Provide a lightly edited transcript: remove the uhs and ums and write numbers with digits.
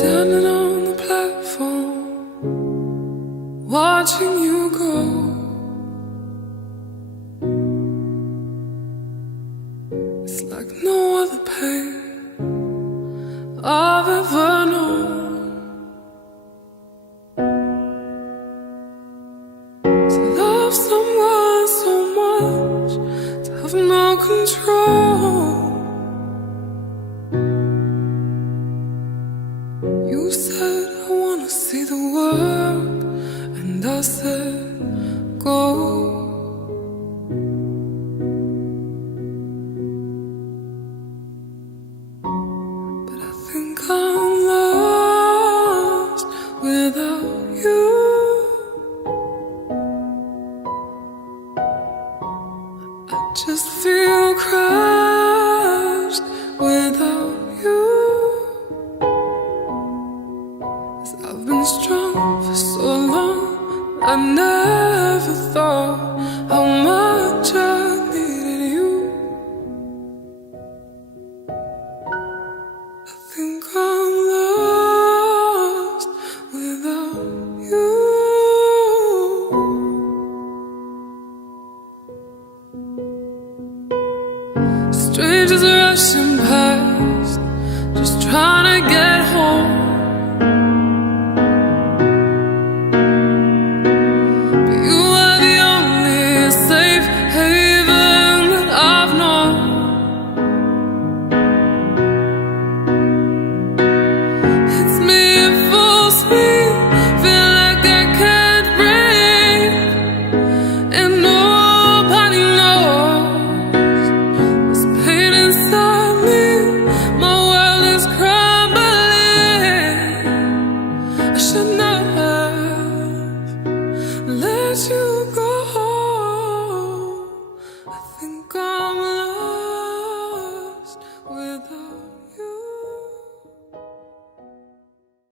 Standing on the platform, watching you go. It's like no other pain I've ever known. To love someone so much, to have no control. You said I wanna see the world, and I said go. But I think I'm lost without you. I just feel crushed without you. I've been strong for so long, I never thought how much I needed you. I think I'm lost without you. Strangers rushing past, just trying to get home. I should not have let you go.